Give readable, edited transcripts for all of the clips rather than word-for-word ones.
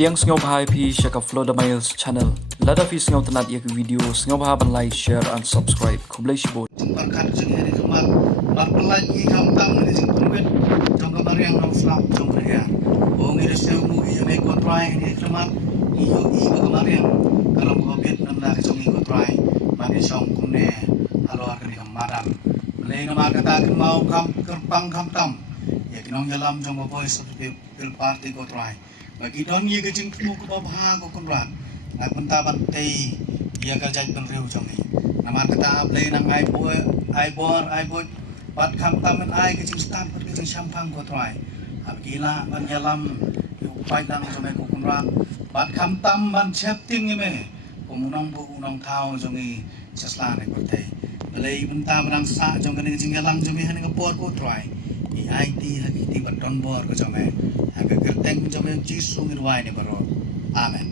Pediang sengau bahai pi syaka Flow the Miles channel. Lada fi sengau tenat ia ke video sengau bahai ban like, share and subscribe. Kublai shibot. Berkat jeng hari kemat berpelagi kamtam ni jeng pungwet jong kamar yang nam slap jong kerja. Bong ini sesuatu mugi yang ikut try ni kemat iyo kamar yang kalau covid nam nak jong ikut try bagi song kumne halo akan kamaran. Mulai nama kata mau kam kerpang kamtam ya kinong jalam jong boys pil party ikut try. Bagi don ye ke jeng mu ko bah ko kunran nak mentaban tei ia kerja penriu jong ni. Nama kata play nang ai bor pat kam tamen ai ke jing stan pat ke jing champang ko try ab gila ban jalam yu pai dang jome ko kunran pat kam tam ban chepting me ko munong bu unong thau jongi chasla ne ko te play benta brang sa jong ke jing jalang jome han ko por ko try i ai ti ha ti ban don bor ko jome ha ke kerteng jome jisu mirwai ne baro amen.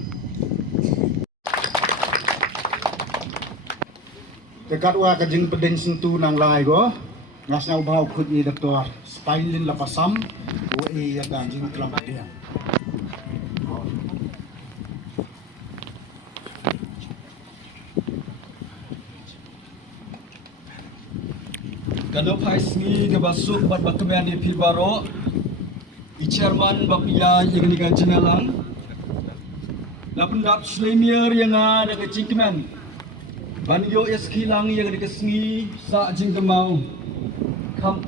Dekat wa kajing pedeng sentu nang lai go ngasna ubau khut ni doktor spinelin lapasam o e ya ganjing kelam dia Kalau paisni ke basuk bat bakamian di Pilbaro, i chairman bapia yang ni ganjingalang, lapendap senior yang ada ke cingkeman. Banyo es kilang yang dikesngi sa jing kemau kam